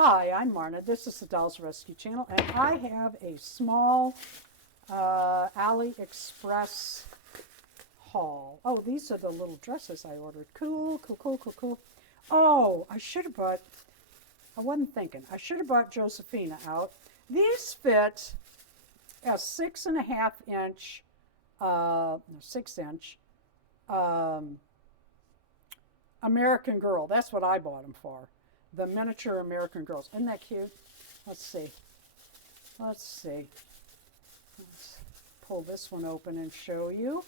Hi, I'm Marna. This is the Dolls Rescue Channel, and I have a small Aliexpress haul. Oh, these are the little dresses I ordered. Cool, cool, cool, cool, cool. Oh, I should have bought, I wasn't thinking, I should have brought Josephina out. These fit a 6.5 inch, no, 6 inch American Girl. That's what I bought them for. The miniature American Girls. Isn't that cute? Let's see. Let's pull this one open and show you.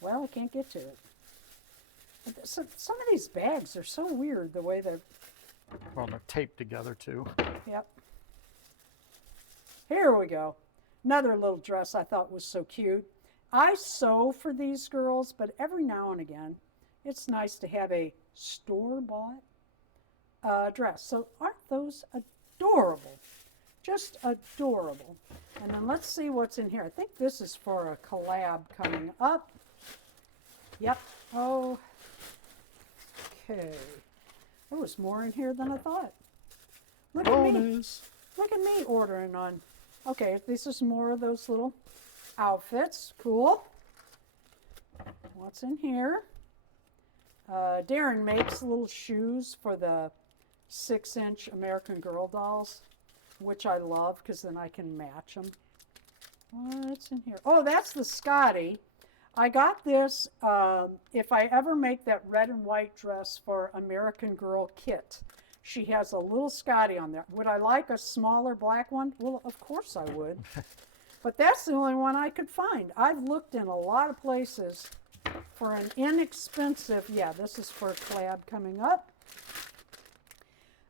Well, I can't get to it. Some of these bags are so weird the way they're... Well, they're taped together too. Yep. Here we go. Another little dress I thought was so cute. I sew for these girls, but every now and again, it's nice to have a store-bought dress. So aren't those adorable? Just adorable. And then let's see what's in here. I think this is for a collab coming up. Yep. Oh, okay. There was more in here than I thought. Look at me. Look at me ordering on. Okay, this is more of those little outfits. Cool. What's in here? Darren makes little shoes for the 6-inch American Girl dolls, which I love because then I can match them. What's in here? Oh, that's the Scotty. I got this if I ever make that red and white dress for American Girl kit. She has a little Scotty on there. Would I like a smaller black one? Well, of course I would. But that's the only one I could find. I've looked in a lot of places for an inexpensive, yeah, this is for Collab coming up.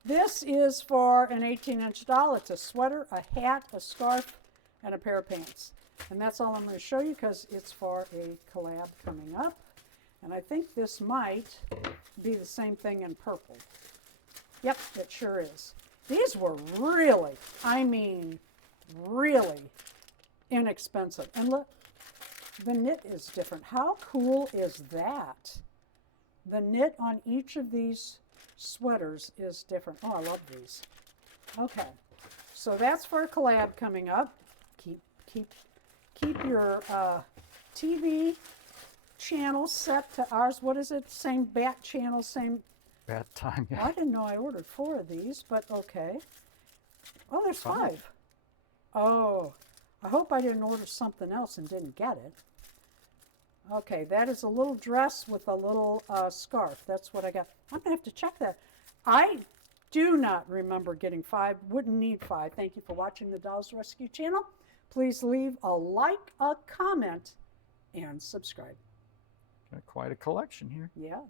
This is for an 18-inch doll. It's a sweater, a hat, a scarf, and a pair of pants. And that's all I'm going to show you because it's for a collab coming up. And I think this might be the same thing in purple. Yep, it sure is. These were really, I mean, really inexpensive. And look, the knit is different. How cool is that? The knit on each of these sweaters is different. Oh, I love these. Okay, so that's for a collab coming up. Keep your TV channel set to ours. What is it? Same bat channel, same... Bat time, yeah. Well, I didn't know I ordered 4 of these, but okay. Oh, there's 5. Oh, I hope I didn't order something else and didn't get it. Okay, that is a little dress with a little scarf. That's what I got. I'm going to have to check that. I do not remember getting 5. Wouldn't need 5. Thank you for watching the Dolls Rescue Channel. Please leave a like, a comment, and subscribe. Got quite a collection here. Yeah.